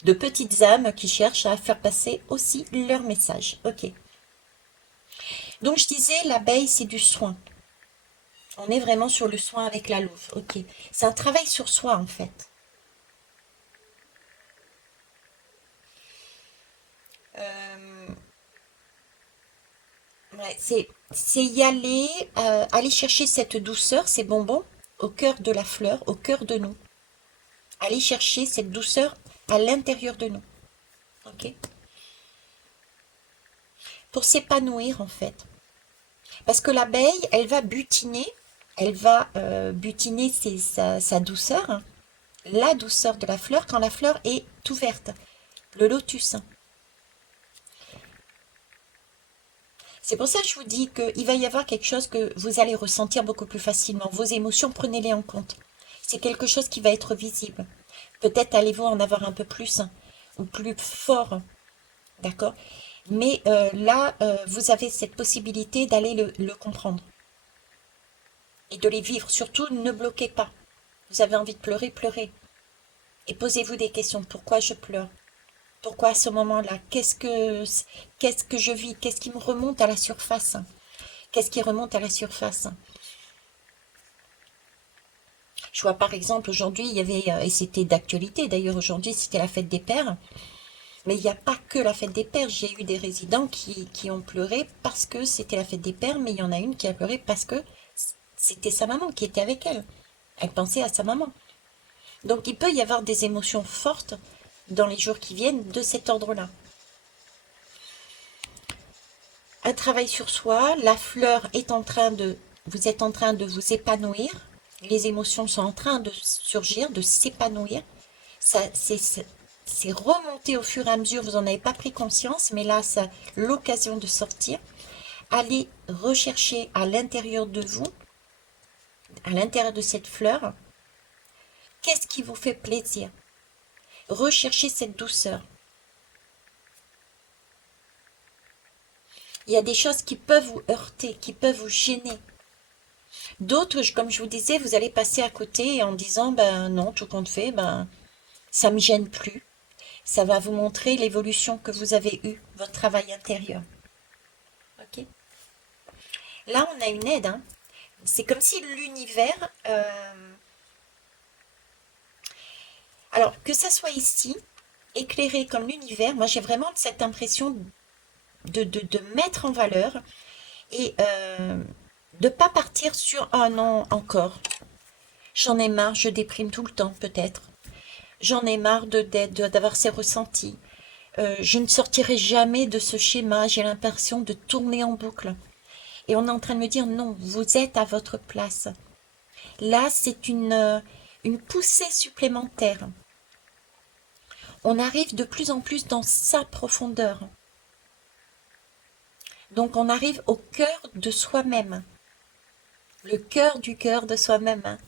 de petites âmes qui cherchent à faire passer aussi leur message. Ok. Donc, je disais, l'abeille, c'est du soin. On est vraiment sur le soin avec la louve. Ok. C'est un travail sur soi, en fait. Ouais, c'est y aller, aller chercher cette douceur, ces bonbons, au cœur de la fleur, au cœur de nous. Aller chercher cette douceur à l'intérieur de nous. Ok? Pour s'épanouir, en fait. Parce que l'abeille, elle va butiner sa douceur, hein, la douceur de la fleur, quand la fleur est ouverte. Le lotus. C'est pour ça que je vous dis qu'il va y avoir quelque chose que vous allez ressentir beaucoup plus facilement. Vos émotions, prenez-les en compte. C'est quelque chose qui va être visible. Peut-être allez-vous en avoir un peu plus, hein, ou plus fort, d'accord? Mais là, vous avez cette possibilité d'aller le comprendre et de les vivre. Surtout, ne bloquez pas. Vous avez envie de pleurer, pleurez. Et posez-vous des questions. Pourquoi je pleure? Pourquoi à ce moment-là? Qu'est-ce que je vis? Qu'est-ce qui me remonte à la surface? Qu'est-ce qui remonte à la surface? Je vois par exemple aujourd'hui, il y avait, et c'était d'actualité d'ailleurs aujourd'hui, c'était la fête des pères. Mais il n'y a pas que la fête des pères. J'ai eu des résidents qui ont pleuré parce que c'était la fête des pères, mais il y en a une qui a pleuré parce que c'était sa maman qui était avec elle. Elle pensait à sa maman. Donc il peut y avoir des émotions fortes dans les jours qui viennent de cet ordre-là. Un travail sur soi, la fleur est en train vous êtes en train de vous épanouir, les émotions sont en train de surgir, de s'épanouir. Ça, c'est remonté au fur et à mesure, vous n'en avez pas pris conscience, mais là, c'est l'occasion de sortir. Allez rechercher à l'intérieur de vous, à l'intérieur de cette fleur, qu'est-ce qui vous fait plaisir? Recherchez cette douceur. Il y a des choses qui peuvent vous heurter, qui peuvent vous gêner. D'autres, comme je vous disais, vous allez passer à côté en disant, ben non, tout compte fait, ben ça me gêne plus. Ça va vous montrer l'évolution que vous avez eue, votre travail intérieur. Ok? Là, on a une aide, hein. C'est comme si l'univers... Alors, que ça soit ici, éclairé comme l'univers, moi j'ai vraiment cette impression de mettre en valeur et de ne pas partir sur un non encore. J'en ai marre, je déprime tout le temps, peut-être. J'en ai marre d'avoir ces ressentis. Je ne sortirai jamais de ce schéma, j'ai l'impression de tourner en boucle. Et on est en train de me dire, non, vous êtes à votre place. Là, c'est une poussée supplémentaire. On arrive de plus en plus dans sa profondeur. Donc on arrive au cœur de soi-même, le cœur de soi-même, hein,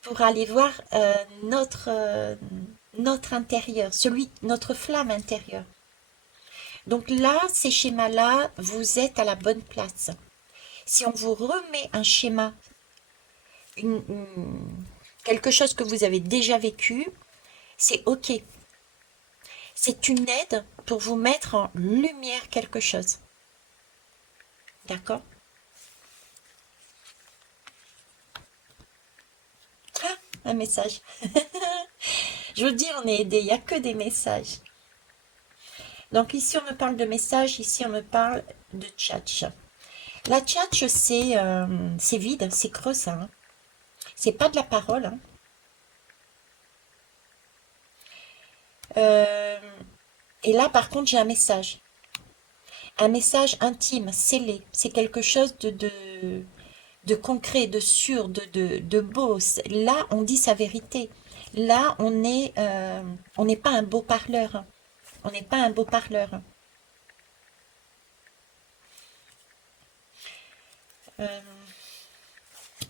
pour aller voir notre intérieur, notre flamme intérieure. Donc là, ces schémas-là, vous êtes à la bonne place. Si on vous remet un schéma, quelque chose que vous avez déjà vécu, c'est OK. C'est une aide pour vous mettre en lumière quelque chose. D'accord? Ah, un message. Je vous dis, on est aidé, il n'y a que des messages. Donc ici, on me parle de messages, ici, on me parle de tchatch. La tchatch, c'est vide, c'est creux, ça. Hein. C'est pas de la parole. Hein. Euh, et là, par contre, j'ai un message. Un message intime, scellé. C'est quelque chose de concret, de sûr, de beau. Là, on dit sa vérité. Là, on n'est pas un beau parleur. Hein. On n'est pas un beau parleur. Euh,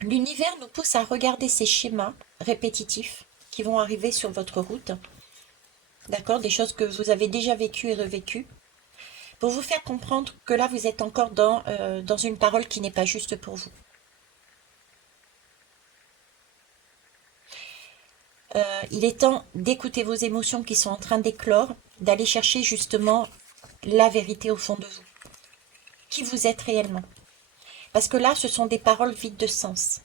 L'univers nous pousse à regarder ces schémas répétitifs qui vont arriver sur votre route. D'accord? Des choses que vous avez déjà vécues et revécues. Pour vous faire comprendre que là, vous êtes encore dans une parole qui n'est pas juste pour vous. Il est temps d'écouter vos émotions qui sont en train d'éclore, d'aller chercher justement la vérité au fond de vous. Qui vous êtes réellement. Parce que là, ce sont des paroles vides de sens.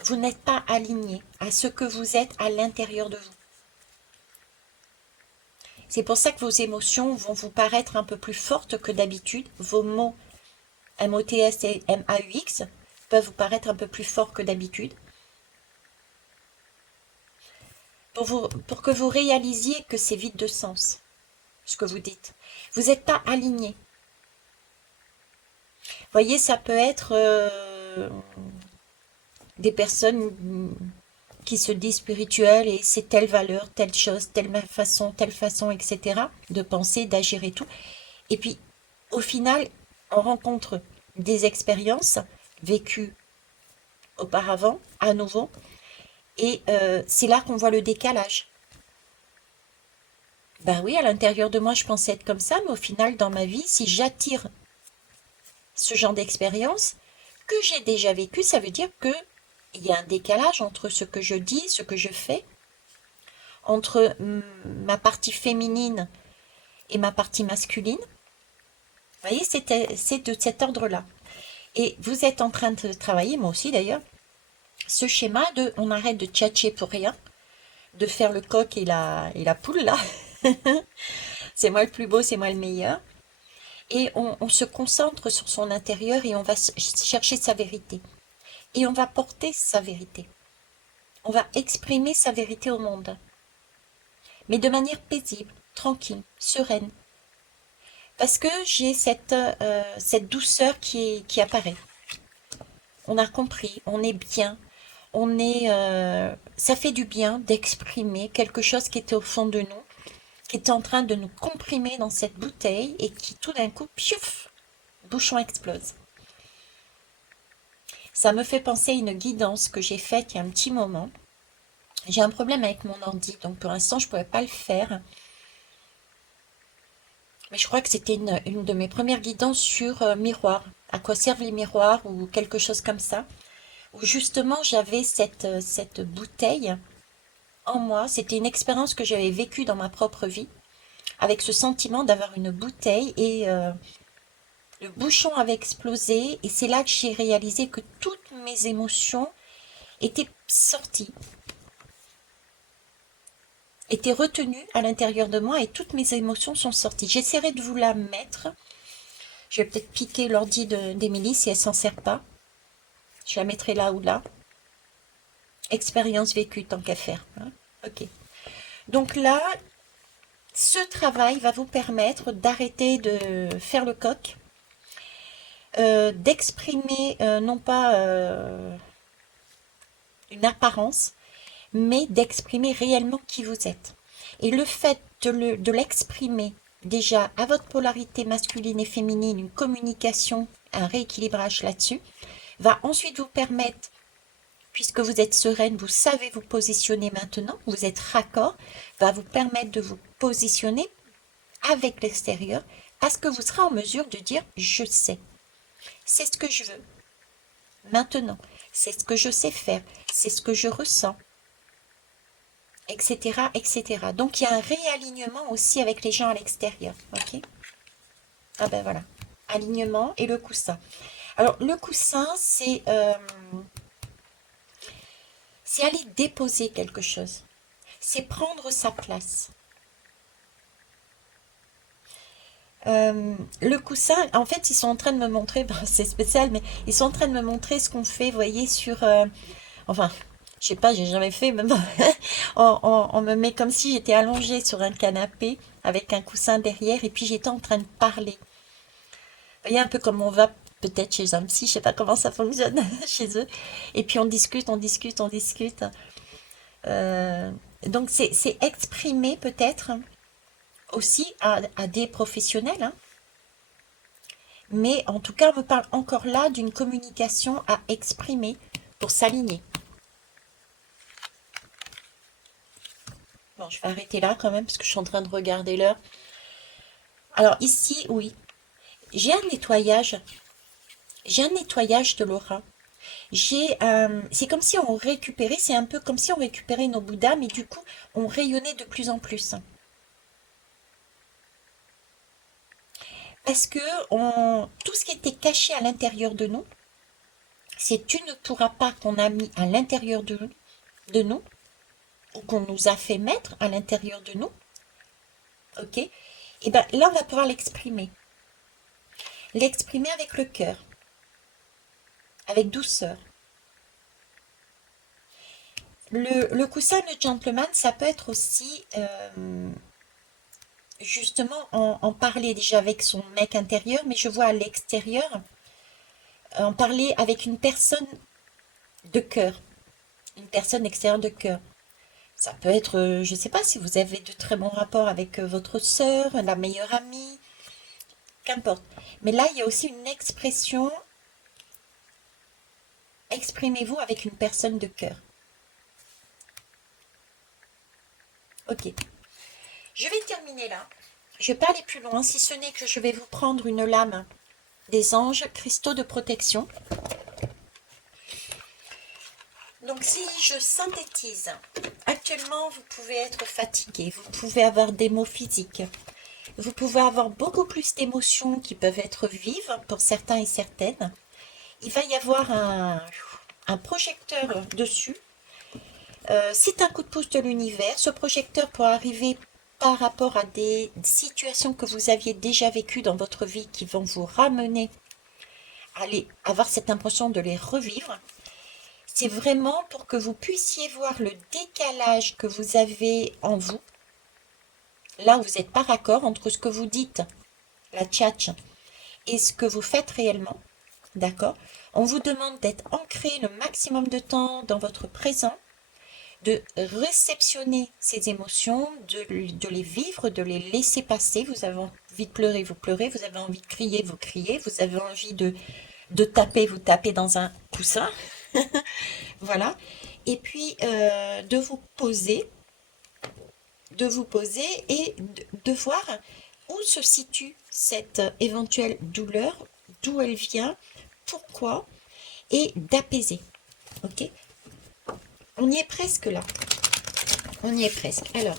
Vous n'êtes pas aligné à ce que vous êtes à l'intérieur de vous. C'est pour ça que vos émotions vont vous paraître un peu plus fortes que d'habitude. Vos mots MOTS et MAUX peuvent vous paraître un peu plus forts que d'habitude. Pour que vous réalisiez que c'est vide de sens, ce que vous dites. Vous n'êtes pas aligné. Vous voyez, ça peut être des personnes qui se disent spirituelles et c'est telle valeur, telle chose, telle façon, etc. de penser, d'agir et tout. Et puis, au final, on rencontre des expériences vécues auparavant, à nouveau, et c'est là qu'on voit le décalage. Ben oui, à l'intérieur de moi, je pensais être comme ça, mais au final, dans ma vie, si j'attire ce genre d'expérience que j'ai déjà vécu, ça veut dire que il y a un décalage entre ce que je dis, ce que je fais, entre ma partie féminine et ma partie masculine. Vous voyez, c'est de cet ordre-là. Et vous êtes en train de travailler, moi aussi d'ailleurs, ce schéma de on arrête de tchatcher pour rien, de faire le coq et la poule là. C'est moi le plus beau, c'est moi le meilleur. Et on se concentre sur son intérieur et on va chercher sa vérité. Et on va porter sa vérité. On va exprimer sa vérité au monde. Mais de manière paisible, tranquille, sereine. Parce que j'ai cette douceur qui apparaît. On a compris, on est bien, ça fait du bien d'exprimer quelque chose qui était au fond de nous, qui était en train de nous comprimer dans cette bouteille et qui tout d'un coup, piouf, bouchon explose. Ça me fait penser à une guidance que j'ai faite il y a un petit moment. J'ai un problème avec mon ordi, donc pour l'instant je ne pouvais pas le faire. Mais je crois que c'était une de mes premières guidances sur miroir. À quoi servent les miroirs ou quelque chose comme ça. Où justement j'avais cette bouteille en moi. C'était une expérience que j'avais vécue dans ma propre vie. Avec ce sentiment d'avoir une bouteille et le bouchon avait explosé. Et c'est là que j'ai réalisé que toutes mes émotions étaient sorties. Étaient retenues à l'intérieur de moi et toutes mes émotions sont sorties. J'essaierai de vous la mettre. Je vais peut-être piquer l'ordi d'Émilie si elle s'en sert pas. Je la mettrai là ou là. Expérience vécue tant qu'à faire, hein. Ok. Donc là, ce travail va vous permettre d'arrêter de faire le coq, d'exprimer non pas une apparence, mais d'exprimer réellement qui vous êtes. Et le fait de l'exprimer déjà à votre polarité masculine et féminine, une communication, un rééquilibrage là-dessus, va ensuite vous permettre, puisque vous êtes sereine, vous savez vous positionner maintenant, vous êtes raccord, va vous permettre de vous positionner avec l'extérieur, parce que vous serez en mesure de dire je sais, c'est ce que je veux maintenant, c'est ce que je sais faire, c'est ce que je ressens, etc., etc. Donc il y a un réalignement aussi avec les gens à l'extérieur, ok? Ah ben voilà, alignement et le coussin. Alors le coussin, c'est aller déposer quelque chose, c'est prendre sa place. Le coussin, en fait, ils sont en train de me montrer, ben, c'est spécial, mais ils sont en train de me montrer ce qu'on fait, vous voyez, enfin, je sais pas, j'ai jamais fait, mais bon, on me met comme si j'étais allongée sur un canapé avec un coussin derrière, et puis j'étais en train de parler. Vous voyez, un peu comme on va peut-être chez un psy, je sais pas comment ça fonctionne chez eux, et puis on discute, on discute, on discute. Euh, donc c'est exprimer peut-être aussi à des professionnels, hein. Mais en tout cas, on me parle encore là d'une communication à exprimer pour s'aligner. Bon, je vais arrêter là quand même parce que je suis en train de regarder l'heure. Alors ici, oui, j'ai un nettoyage. J'ai un nettoyage de l'aura. C'est comme si on récupérait, c'est un peu comme si on récupérait nos Bouddhas, mais du coup, on rayonnait de plus en plus. Parce que tout ce qui était caché à l'intérieur de nous, c'est tu ne pourras pas qu'on a mis à l'intérieur de nous, ou qu'on nous a fait mettre à l'intérieur de nous, ok? Et bien là, on va pouvoir l'exprimer. L'exprimer avec le cœur, avec douceur. Le coussin de gentleman, ça peut être aussi justement en parler déjà avec son mec intérieur, mais je vois à l'extérieur, en parler avec une personne de cœur, une personne extérieure de cœur. Ça peut être, je ne sais pas si vous avez de très bons rapports avec votre sœur, la meilleure amie, qu'importe. Mais là, il y a aussi une expression, exprimez-vous avec une personne de cœur. Ok, je vais terminer là. Je ne vais pas aller plus loin, si ce n'est que je vais vous prendre une lame des anges, cristaux de protection. Donc si je synthétise, actuellement vous pouvez être fatigué, vous pouvez avoir des maux physiques, vous pouvez avoir beaucoup plus d'émotions qui peuvent être vives pour certains et certaines. Il va y avoir un projecteur dessus. C'est un coup de pouce de l'univers. Ce projecteur peut arriver par rapport à des situations que vous aviez déjà vécues dans votre vie qui vont vous ramener à avoir cette impression de les revivre. C'est vraiment pour que vous puissiez voir le décalage que vous avez en vous, là où vous n'êtes pas raccord entre ce que vous dites, la tchatch, et ce que vous faites réellement. D'accord? On vous demande d'être ancré le maximum de temps dans votre présent, de réceptionner ces émotions, de les vivre, de les laisser passer. Vous avez envie de pleurer, vous pleurez. Vous avez envie de crier, vous criez. Vous avez envie de taper, vous tapez dans un coussin. Voilà. Et puis de vous poser et de voir où se situe cette éventuelle douleur, d'où elle vient, pourquoi, et d'apaiser. Ok? On y est presque là. On y est presque. Alors,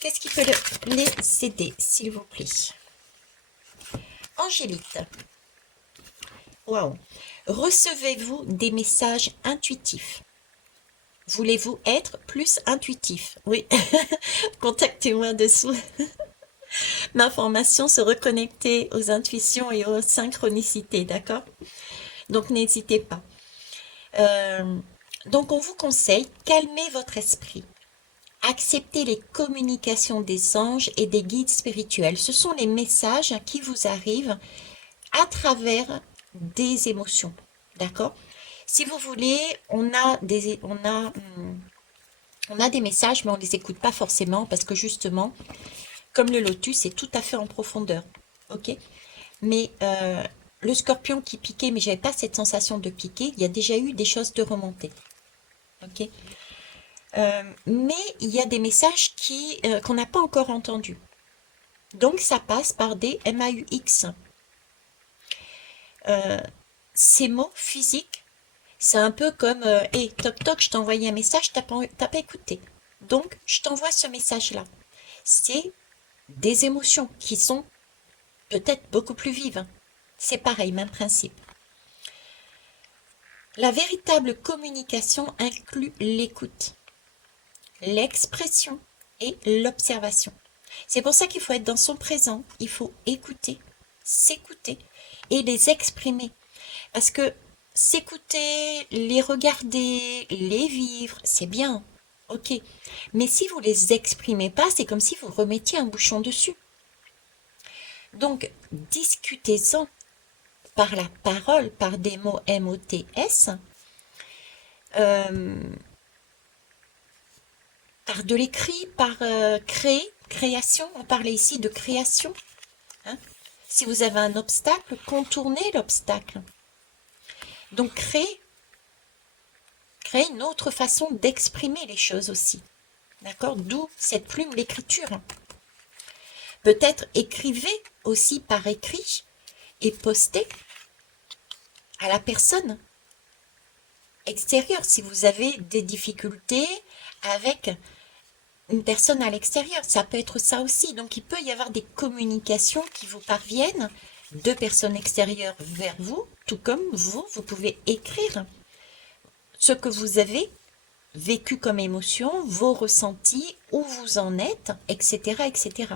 qu'est-ce qui peut les aider, s'il vous plaît? Angélite. Waouh. Recevez-vous des messages intuitifs? Voulez-vous être plus intuitif? Oui. Contactez-moi dessous. Ma formation, se reconnecter aux intuitions et aux synchronicités, d'accord? Donc n'hésitez pas. Euh, Donc, on vous conseille, calmez votre esprit. Acceptez les communications des anges et des guides spirituels. Ce sont les messages qui vous arrivent à travers des émotions. D'accord? Si vous voulez, on a des messages, mais on ne les écoute pas forcément parce que justement, comme le lotus, c'est tout à fait en profondeur. Ok? Mais le scorpion qui piquait, mais j'avais pas cette sensation de piquer, il y a déjà eu des choses de remontée. Ok? Mais il y a des messages qu'on n'a pas encore entendus. Donc ça passe par des MAUX. Ces mots physiques, c'est un peu comme hey, toc toc, je t'ai envoyé un message, t'as pas écouté. Donc je t'envoie ce message-là. C'est des émotions qui sont peut-être beaucoup plus vives. C'est pareil, même principe. La véritable communication inclut l'écoute, l'expression et l'observation. C'est pour ça qu'il faut être dans son présent, il faut écouter, s'écouter et les exprimer. Parce que s'écouter, les regarder, les vivre, c'est bien, ok. Mais si vous les exprimez pas, c'est comme si vous remettiez un bouchon dessus. Donc, discutez-en par la parole, par des mots MOTS, par de l'écrit, par création. On parlait ici de création. Hein. Si vous avez un obstacle, contournez l'obstacle. Donc, créez une autre façon d'exprimer les choses aussi. D'accord? D'où cette plume, l'écriture. Peut-être écrivez aussi par écrit et postez à la personne extérieure si vous avez des difficultés avec une personne à l'extérieur. Ça peut être ça aussi. Donc, il peut y avoir des communications qui vous parviennent de personnes extérieures vers vous, tout comme vous pouvez écrire ce que vous avez vécu comme émotion, vos ressentis, où vous en êtes, etc., etc.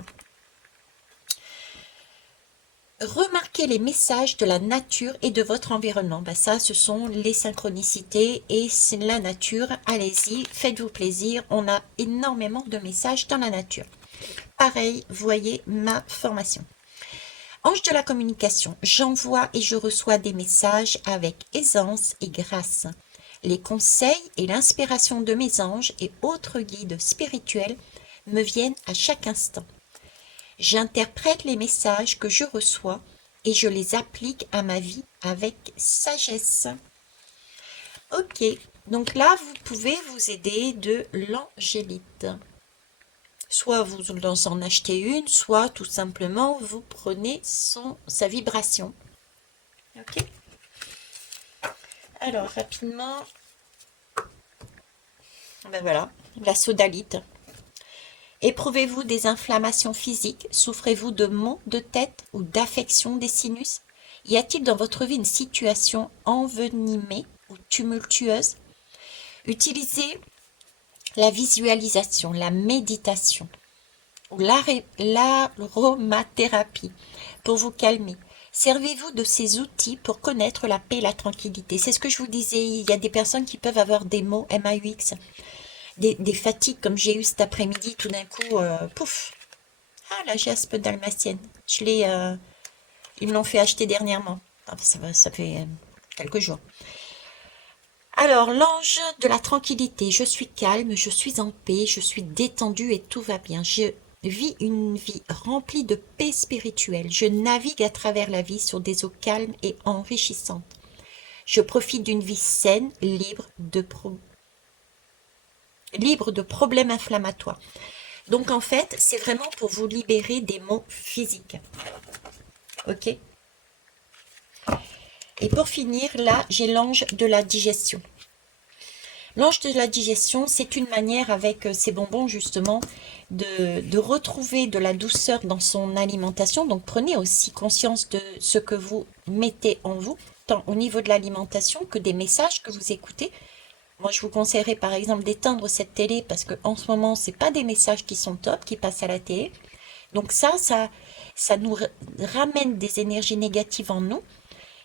Remarquez les messages de la nature et de votre environnement. Ben ça, ce sont les synchronicités et c'est la nature. Allez-y, faites-vous plaisir. On a énormément de messages dans la nature. Pareil, voyez ma formation. Ange de la communication, j'envoie et je reçois des messages avec aisance et grâce. Les conseils et l'inspiration de mes anges et autres guides spirituels me viennent à chaque instant. J'interprète les messages que je reçois et je les applique à ma vie avec sagesse. Ok, donc là, vous pouvez vous aider de l'angélite. Soit vous en achetez une, soit tout simplement vous prenez sa vibration. Ok. Alors, rapidement, ben voilà, la sodalite. Éprouvez-vous des inflammations physiques? Souffrez-vous de maux de tête ou d'affection des sinus? Y a-t-il dans votre vie une situation envenimée ou tumultueuse? Utilisez la visualisation, la méditation ou l'aromathérapie pour vous calmer. Servez-vous de ces outils pour connaître la paix et la tranquillité. C'est ce que je vous disais, il y a des personnes qui peuvent avoir des maux MAUX, des fatigues comme j'ai eu cet après-midi, tout d'un coup, pouf. Ah, la jaspe dalmatienne. Ils me l'ont fait acheter dernièrement. Enfin, ça fait quelques jours. Alors, l'ange de la tranquillité. Je suis calme, je suis en paix, je suis détendue et tout va bien. Je vis une vie remplie de paix spirituelle. Je navigue à travers la vie sur des eaux calmes et enrichissantes. Je profite d'une vie saine, libre de problèmes inflammatoires. Donc en fait, c'est vraiment pour vous libérer des maux physiques. Ok? Et pour finir, là, j'ai l'ange de la digestion. L'ange de la digestion, c'est une manière avec ces bonbons justement de retrouver de la douceur dans son alimentation. Donc prenez aussi conscience de ce que vous mettez en vous, tant au niveau de l'alimentation que des messages que vous écoutez. Moi, je vous conseillerais par exemple d'éteindre cette télé parce que en ce moment, c'est pas des messages qui sont top, qui passent à la télé. Donc ça nous ramène des énergies négatives en nous.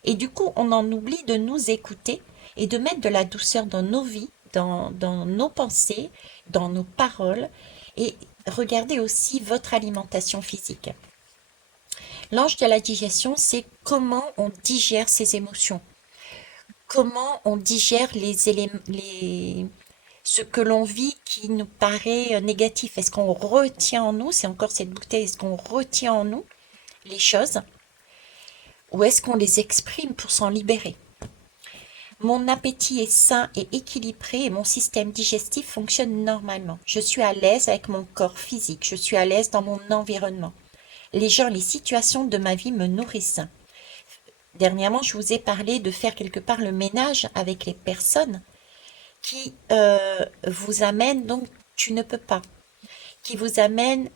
Et du coup, on en oublie de nous écouter. et de mettre de la douceur dans nos vies, dans nos pensées, dans nos paroles, et regardez aussi votre alimentation physique. L'ange de la digestion, c'est comment on digère ses émotions, comment on digère les éléments, ce que l'on vit qui nous paraît négatif. Est-ce qu'on retient en nous, c'est encore cette bouteille, est-ce qu'on retient en nous les choses ou est-ce qu'on les exprime pour s'en libérer? Mon appétit est sain et équilibré et mon système digestif fonctionne normalement. Je suis à l'aise avec mon corps physique, je suis à l'aise dans mon environnement. Les gens, les situations de ma vie me nourrissent. Dernièrement, je vous ai parlé de faire quelque part le ménage avec les personnes qui vous amènent, donc tu ne peux pas, qui vous amènent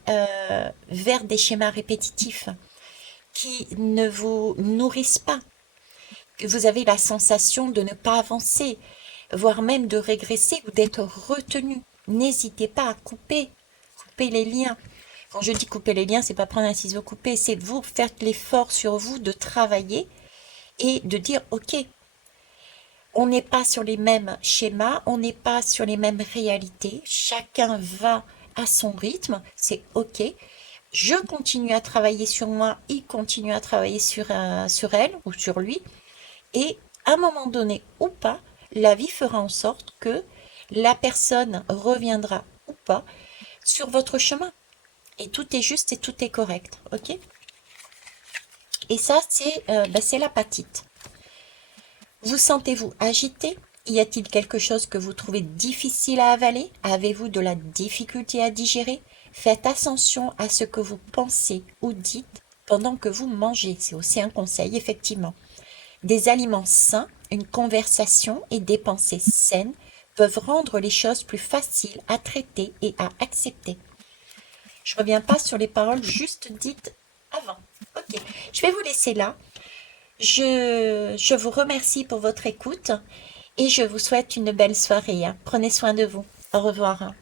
vers des schémas répétitifs, qui ne vous nourrissent pas, que vous avez la sensation de ne pas avancer, voire même de régresser ou d'être retenu. N'hésitez pas à couper les liens. Quand je dis couper les liens, c'est pas prendre un ciseau coupé, c'est vous faire l'effort sur vous de travailler et de dire ok, on n'est pas sur les mêmes schémas, on n'est pas sur les mêmes réalités, chacun va à son rythme, c'est ok. Je continue à travailler sur moi, il continue à travailler sur elle ou sur lui, et à un moment donné ou pas, la vie fera en sorte que la personne reviendra ou pas sur votre chemin. Et tout est juste et tout est correct, ok? Et ça, c'est l'apatite. Vous sentez-vous agité? Y a-t-il quelque chose que vous trouvez difficile à avaler? Avez-vous de la difficulté à digérer? Faites attention à ce que vous pensez ou dites pendant que vous mangez. C'est aussi un conseil, effectivement. Des aliments sains, une conversation et des pensées saines peuvent rendre les choses plus faciles à traiter et à accepter. Je ne reviens pas sur les paroles juste dites avant. Ok, je vais vous laisser là. Je vous remercie pour votre écoute et je vous souhaite une belle soirée. Prenez soin de vous. Au revoir.